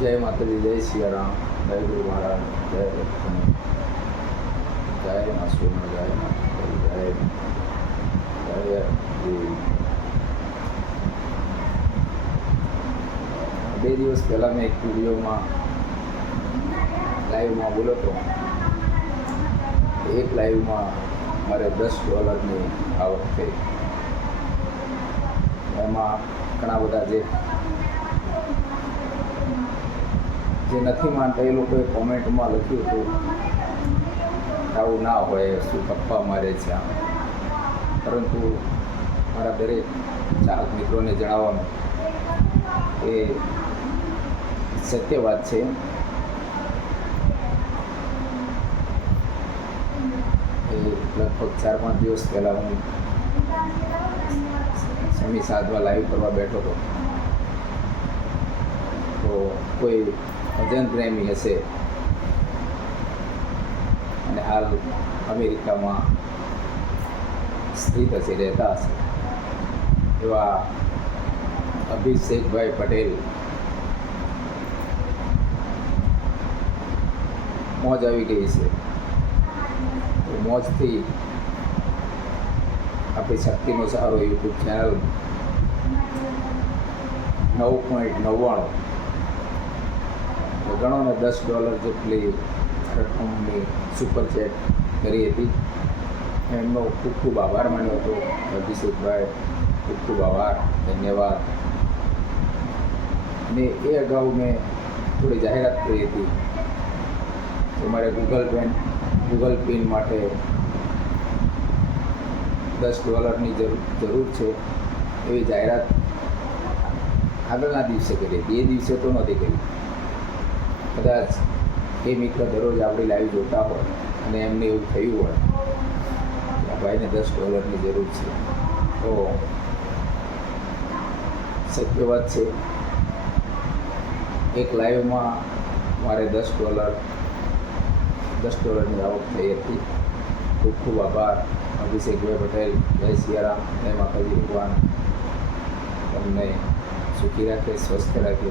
જય માતાજી, જય સિયારામ જય ગુરુ મહારાજ, જય જય મા સોના, જય જય જય બે દિવસ પહેલાં મેં એક વિડીયોમાં લાઈવમાં બોલો તો એક લાઈવમાં મારે દસ ડોલરની આવક થઈ. એમાં ઘણા બધા જે જે નથી માનતા, એ લોકોએ કોમેન્ટમાં લખ્યું હતું, આવું ના હોય, શું કપ્પા મારે છે આમ. પરંતુ મારા દરેક ચાહક મિત્રોને જણાવવાનું, એ સત્ય વાત છે. એ લગભગ ચાર પાંચ દિવસ પહેલાં હું સમી સાધવા લાઈવ કરવા બેઠો હતો. તો કોઈ ભજન પ્રેમી હશે. અને હાલ અમેરિકામાં સ્થિત હશે, રહેતા હશે. એવા અભિષેકભાઈ પટેલ મોજ આવી ગઈ છે. મોજથી આપણી શક્તિનો સારો યુટ્યુબ ચેનલ નવ પોઈન્ટ નવ્વાણું તો ગણો ને દસ ડોલર જેટલી રકમની સુપર ચેટ કરી હતી. એમનો ખૂબ ખૂબ આભાર માન્યો હતો. અભિષેકભાઈ, ખૂબ ખૂબ આભાર. ધન્યવાદ. અને એ અગાઉ મેં થોડી જાહેરાત કરી હતી કે મારે ગૂગલ પેન ગૂગલ પિન માટે દસ ડોલરની જરૂર જરૂર છે. એવી જાહેરાત આગળના દિવસે કરી. હતી એ દિવસે તો નહોતી કરી. કદાચ એ મિત્ર દરરોજ આપણી લાઈવ જોતા હોય અને એમને એવું થયું હોય આ ભાઈને દસ ડોલરની જરૂર છે. તો સત્ય વાત છે, એક લાઈવમાં મારે દસ ડોલર દસ ડોલરની આવક થઈ હતી. ખૂબ ખૂબ આભાર. અભિષેકભાઈ પટેલ, જય સિયારામ, જય માતાજી ભગવાન. તમને સુખી રાખે, સ્વસ્થ રાખે.